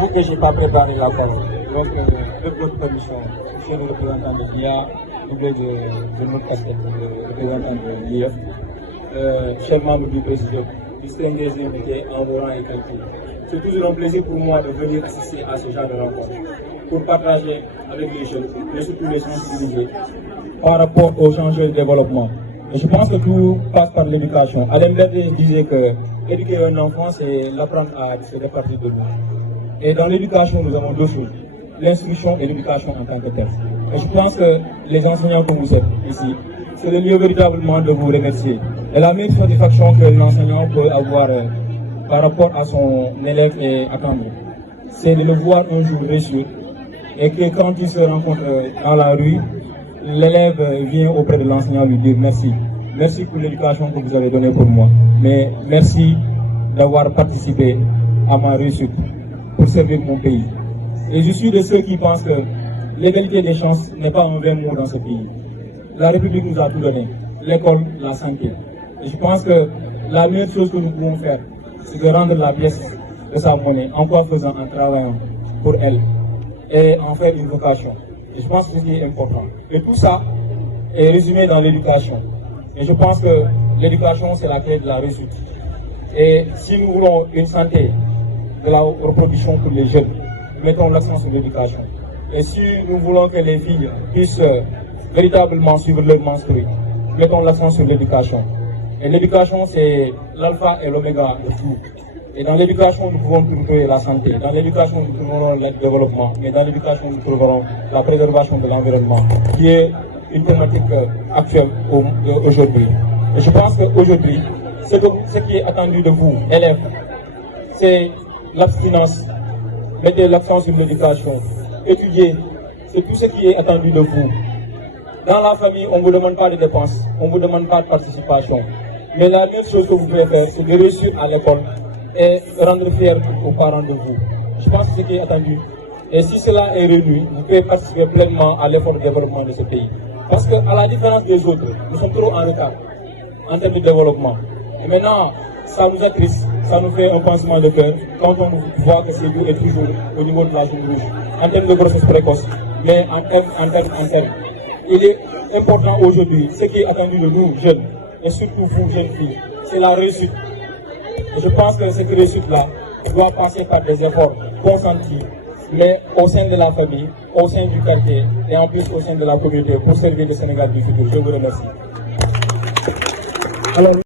J'avoue que je n'ai pas préparé la parole. Donc, avec votre permission, monsieur le représentant de l'IA, doublé de notre casquette, le représentant de l'IF, chers membres du président, distingués invités en vos rangs et qualités. C'est toujours un plaisir pour moi de venir assister à ce genre de rencontre, pour partager avec les jeunes, mais surtout les sensibiliser, par rapport aux enjeux de développement. Et je pense que tout passe par l'éducation. Alain Berger disait que éduquer un enfant, c'est l'apprendre à se répartir de nous. Et dans l'éducation, nous avons deux choses, l'instruction et l'éducation en tant que telle. Et je pense que les enseignants que vous êtes ici, c'est le lieu véritablement de vous remercier. Et la meilleure satisfaction que l'enseignant peut avoir par rapport à son élève est attendre, c'est de le voir un jour réussir et que quand il se rencontre dans la rue, l'élève vient auprès de l'enseignant lui dire merci. Merci pour l'éducation que vous avez donnée pour moi, mais merci d'avoir participé à ma réussite pour servir mon pays. Et je suis de ceux qui pensent que l'égalité des chances n'est pas un vain mot dans ce pays. La République nous a tout donné, l'école, la santé. Et je pense que la meilleure chose que nous pouvons faire, c'est de rendre la pièce de sa monnaie, en quoi faisant, en travaillant pour elle, et en faire une vocation. Et je pense que c'est ce qui est important. Et tout ça est résumé dans l'éducation. Et je pense que l'éducation, c'est la clé de la réussite. Et si nous voulons une santé de la reproduction pour les jeunes, mettons l'accent sur l'éducation. Et si nous voulons que les filles puissent véritablement suivre leur menstrues, mettons l'accent sur l'éducation. Et l'éducation, c'est l'alpha et l'oméga de tout. Et dans l'éducation, nous pouvons trouver la santé. Dans l'éducation, nous trouverons le développement. Mais dans l'éducation, nous trouverons la préservation de l'environnement, qui est une thématique actuelle aujourd'hui. Et je pense qu'aujourd'hui, ce qui est attendu de vous, élèves, c'est l'abstinence. Mettez l'accent sur l'éducation. Étudiez. C'est tout ce qui est attendu de vous. Dans la famille, on ne vous demande pas de dépenses, on ne vous demande pas de participation. Mais la meilleure chose que vous pouvez faire, c'est de réussir à l'école et rendre fiers aux parents de vous. Je pense que c'est ce qui est attendu. Et si cela est réuni, vous pouvez participer pleinement à l'effort de développement de ce pays. Parce qu'à la différence des autres, nous sommes trop en retard en termes de développement. Et maintenant, ça nous attriste, ça nous fait un pincement de cœur quand on voit que Sédhiou est toujours au niveau de la zone rouge, en termes de grossesse précoce, mais en termes. Il est important aujourd'hui, ce qui est attendu de nous, jeunes, et surtout vous, jeunes filles, c'est la réussite. Et je pense que cette réussite-là doit passer par des efforts consentis, mais au sein de la famille, au sein du quartier, et en plus au sein de la communauté, pour servir le Sénégal du futur. Je vous remercie. Alors,